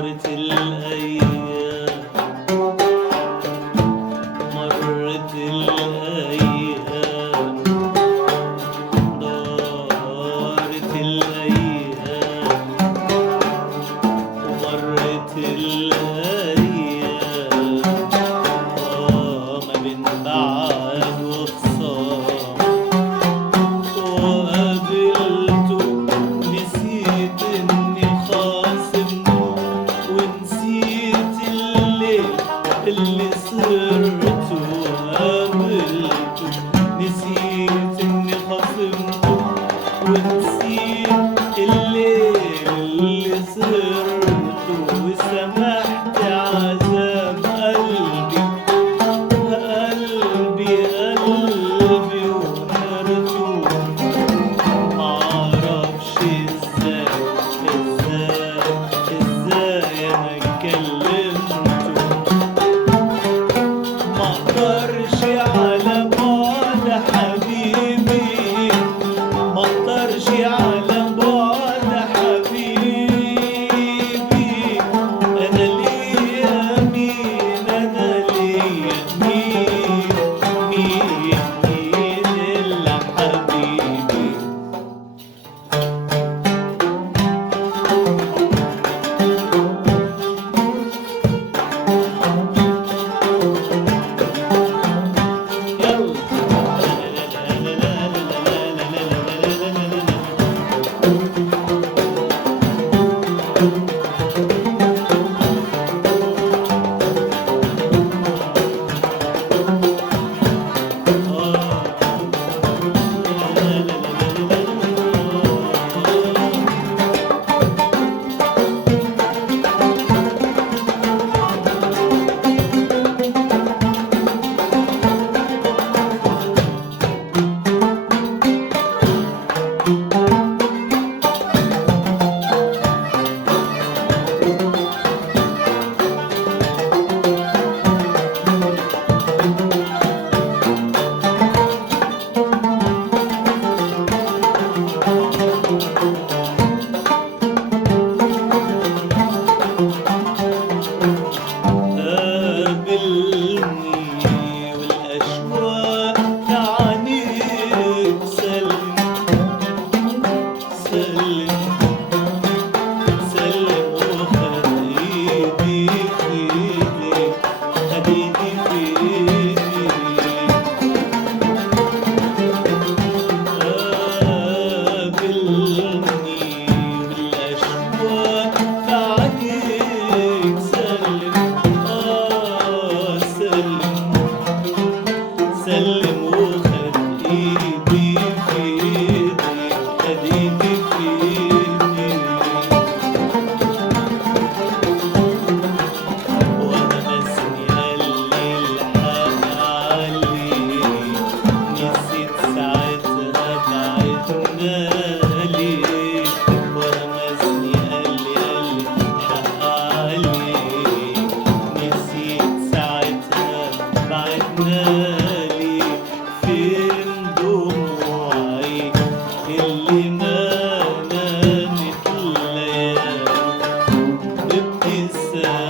دارت الأيام، مرت الأيام، دارت الأيام، ومرت الأيام، ما بين بعد وخصام، وقابلته نسيت إني خاصمته، ونسيت الليل اللي سهرته، وقابلته نسيت إني خاصمته، ونسيت الليل اللي سهرته، وسمحت عذاب قلبي قلبي قلبي ونرته، معرفش ازاي انا كلمته، مقدرش على بعد حبيبي، مقدرش على بعد حبيبي، انا ليا مين، انا ليا مين، مين الا حبيبي. قابلني والأشواق تعنيك، سلم سلم سلم، وخد إيدي في إيدي، خد إيدي في إيدي، قابلني والأشواق تعنيك، سلم سلم وخد إيدي في إيدي، خد إيدي في إيدي، وأنا مسني قال لي الحق علي، نسيت ساعتها بعدنا ليه، وأنا مسني قال لي الحق علي، نسيت ساعتها بعدنا ليه، فين دموعي اللي ما نامت ليالي، بابتسامة